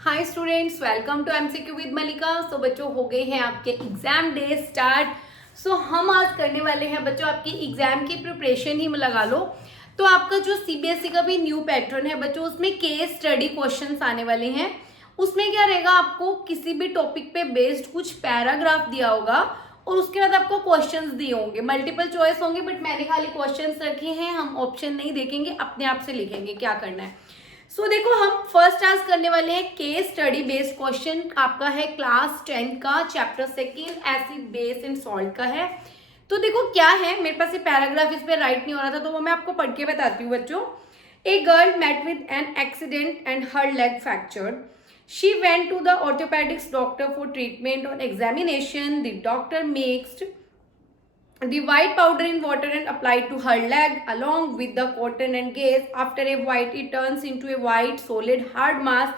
Hi students, welcome to MCQ with Malika. So बच्चों, हो गए हैं आपके एग्जाम डे स्टार्ट। सो हम आज करने वाले हैं बच्चों आपकी एग्जाम की प्रिपरेशन ही लगा लो। तो आपका जो सीबीएसई का भी न्यू पैटर्न है बच्चों, उसमें केस स्टडी क्वेश्चंस आने वाले हैं। उसमें क्या रहेगा, आपको किसी भी टॉपिक पे बेस्ड कुछ पैराग्राफ दिया होगा और उसके बाद आपको क्वेश्चंस दिए होंगे, मल्टीपल चॉइस होंगे, बट मैंने खाली क्वेश्चंस रखे हैं। हम ऑप्शन नहीं देखेंगे, अपने आप से लिखेंगे क्या करना है। देखो, हम फर्स्ट आज करने वाले हैं केस स्टडी बेस्ड क्वेश्चन। आपका है क्लास 10 का chapter second acid base and salt का है। तो देखो क्या है, मेरे पास ये पैराग्राफ इस पे राइट नहीं हो रहा था, तो वो मैं आपको पढ़ के बताती हूँ बच्चों। A girl met with an accident and her leg fractured. She went to the orthopedics doctor for treatment. On examination, the doctor mixed the white powder in water and applied to her leg along with the cotton and gauze. After a white, it turns into a white solid hard mass.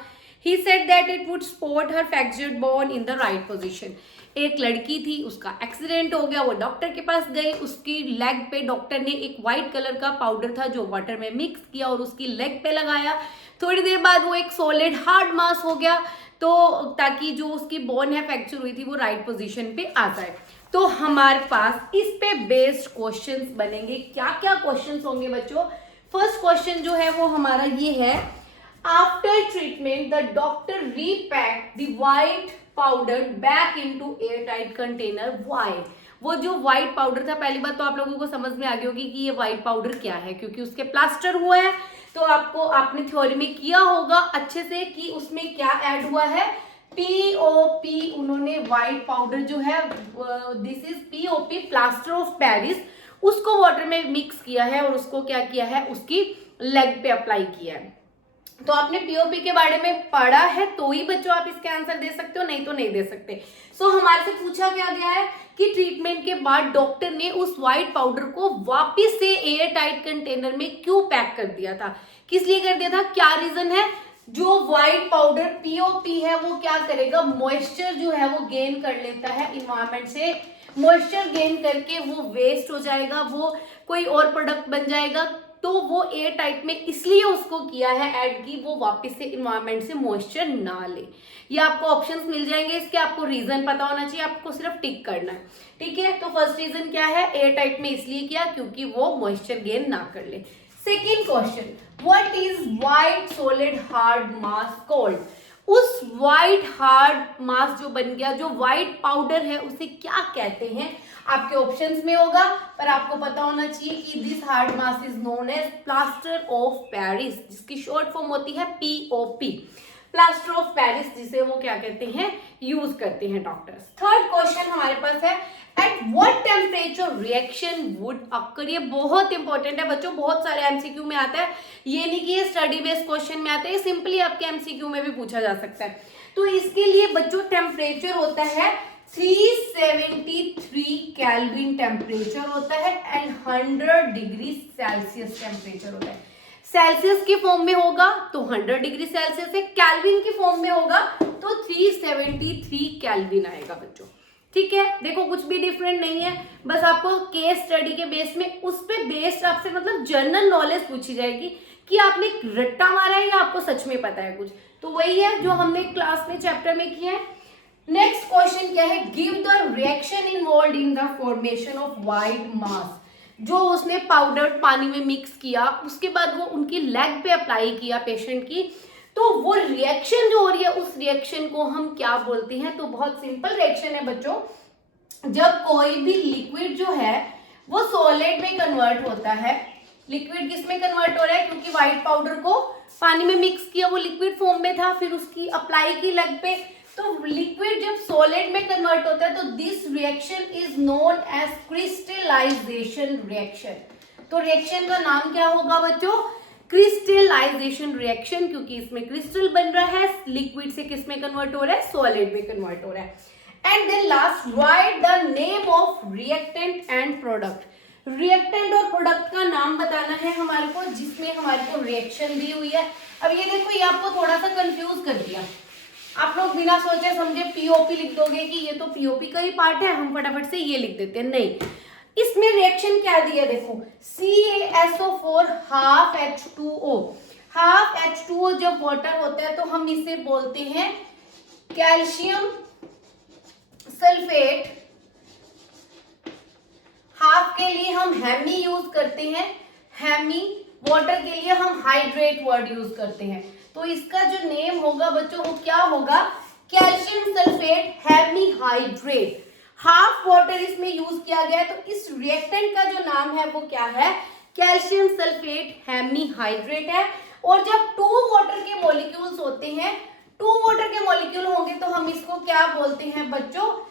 He said that it would support her fractured bone in the right position. एक लड़की थी, उसका accident हो गया, वो doctor के पास गई। उसकी लेग पे डॉक्टर ने एक वाइट कलर का पाउडर था जो वाटर में मिक्स किया और उसकी लेग पे लगाया। थोड़ी देर बाद वो एक सॉलिड हार्ड मास हो गया, तो ताकि जो उसकी बोन है फ्रैक्चर हुई थी वो राइट पोजीशन पे आ जाए। तो हमारे पास इस पे बेस्ड क्वेश्चंस बनेंगे। क्या क्या क्वेश्चंस होंगे बच्चों? फर्स्ट क्वेश्चन जो है वो हमारा ये है, after treatment the doctor repack the white powder back into air tight container. Why? वो जो व्हाइट पाउडर था, पहली बात तो आप लोगों को समझ में आ गई होगी कि ये व्हाइट पाउडर क्या है, क्योंकि उसके प्लास्टर हुआ है। तो आपने थ्योरी में किया होगा अच्छे से कि उसमें क्या ऐड हुआ है, पीओपी। उन्होंने व्हाइट पाउडर जो है, this is POP, plaster of Paris, उसको वाटर में मिक्स किया है और उसको क्या किया है, उसकी लेग पे अप्लाई किया है। तो आपने पीओपी के बारे में पढ़ा है तो ही बच्चों आप इसके आंसर दे सकते हो, नहीं तो नहीं दे सकते। हमारे से पूछा क्या गया है कि ट्रीटमेंट के बाद डॉक्टर ने उस व्हाइट पाउडर को वापस से एयर टाइट कंटेनर में क्यों पैक कर दिया था, किस लिए कर दिया था, क्या रीजन है? जो व्हाइट पाउडर पीओपी है वो क्या करेगा, मॉइस्चर जो है वो गेन कर लेता है इन्वायरमेंट से। मॉइस्चर गेन करके वो वेस्ट हो जाएगा, वो कोई और प्रोडक्ट बन जाएगा। तो वो एयर टाइट में इसलिए उसको किया है ऐड की वो वापस से इन्वायरमेंट से मॉइस्चर ना ले। ये आपको ऑप्शंस मिल जाएंगे इसके, आपको रीजन पता होना चाहिए, आपको सिर्फ टिक करना है। ठीक है, तो फर्स्ट रीजन क्या है, एयर टाइट में इसलिए किया क्योंकि वो मॉइस्चर गेन ना कर ले। Second question, what is white solid hard mass called? उस व्हाइट हार्ड मास जो बन गया, जो व्हाइट पाउडर है, उसे क्या कहते हैं? आपके ऑप्शंस में होगा, पर आपको पता होना चाहिए कि this hard mass is known as plaster of Paris, जिसकी शॉर्ट फॉर्म होती है पीओपी, प्लास्टर ऑफ पेरिस, जिसे वो क्या कहते हैं, यूज करते हैं डॉक्टर्स। थर्ड क्वेश्चन हमारे पास है, at what temperature reaction would अकर? ये बहुत इंपॉर्टेंट है बच्चों, बहुत सारे एमसीक्यू में आता है। ये नहीं कि ये स्टडी बेस्ड क्वेश्चन में आता है, सिंपली आपके एमसीक्यू में भी पूछा जा सकता है। तो इसके लिए बच्चों टेम्परेचर होता है 373 केल्विन टेम्परेचर होता है एंड 100 डिग्री सेल्सियस टेम्परेचर होता है। सेल्सियस की फॉर्म में होगा तो 100 डिग्री सेल्सियस है, केल्विन की फॉर्म में होगा तो 373 केल्विन आएगा बच्चों। ठीक है, देखो कुछ भी डिफरेंट नहीं है, बस आपको केस स्टडी के बेस में उस पे बेस्ड आपसे मतलब जनरल नॉलेज पूछी जाएगी कि आपने रट्टा मारा है या आपको सच में पता है कुछ। तो वही है जो हमने क्लास में चैप्टर में किया है। नेक्स्ट क्वेश्चन क्या है, give the reaction involve in the formation of white mass. जो उसने पाउडर पानी में मिक्स किया, उसके बाद वो उनकी लेग पे अप्लाई किया पेशेंट की, तो वो रिएक्शन जो हो रही है उस रिएक्शन को हम क्या बोलते हैं? तो बहुत सिंपल रिएक्शन है बच्चों, जब कोई भी लिक्विड जो है वो सॉलिड में कन्वर्ट होता है। लिक्विड किस में कन्वर्ट हो रहा है? क्योंकि व्हाइट पाउडर को पानी में मिक्स किया, वो लिक्विड फॉर्म में था, फिर उसकी अप्लाई की लेग पे, तो लिक्विड जब सॉलिड में कन्वर्ट होता है तो this reaction is known as crystallisation reaction. तो रिएक्शन का नाम क्या होगा बच्चों? क्रिस्टलाइजेशन रिएक्शन, क्योंकि इसमें क्रिस्टल बन रहा है, लिक्विड से किस में कन्वर्ट हो रहा है, सॉलिड में कन्वर्ट हो रहा है। And then last, write the name of reactant and product. Reactant और प्रोडक्ट का नाम बताना है हमारे को जिसमें हमारे को रिएक्शन दी हुई है। अब ये देखो, ये आपको थोड़ा सा कंफ्यूज कर दिया, आप लोग बिना सोचे समझे पीओपी लिख दोगे कि ये तो पीओपी का ही पार्ट है, हम फटाफट से ये लिख देते हैं। नहीं, इसमें रिएक्शन क्या दिया देखो, CaSO4 half H2O। Half H2O जब वाटर होता है तो हम इसे बोलते हैं कैल्शियम सल्फेट। हाफ के लिए हम हेमी यूज करते हैं, हेमी। वाटर के लिए हम हाइड्रेट वर्ड यूज करते हैं। तो इसका जो नेम होगा बच्चों वो क्या होगा, calcium sulphate hemihydrate. Half water इसमें यूज किया गया है तो इस रिएक्टेंट का जो नाम है वो क्या है, कैल्शियम सल्फेट हेमी हाइड्रेट है। और जब 2 वाटर के मॉलिक्यूल्स होते हैं, 2 वाटर के मॉलिक्यूल होंगे तो हम इसको क्या बोलते हैं बच्चों,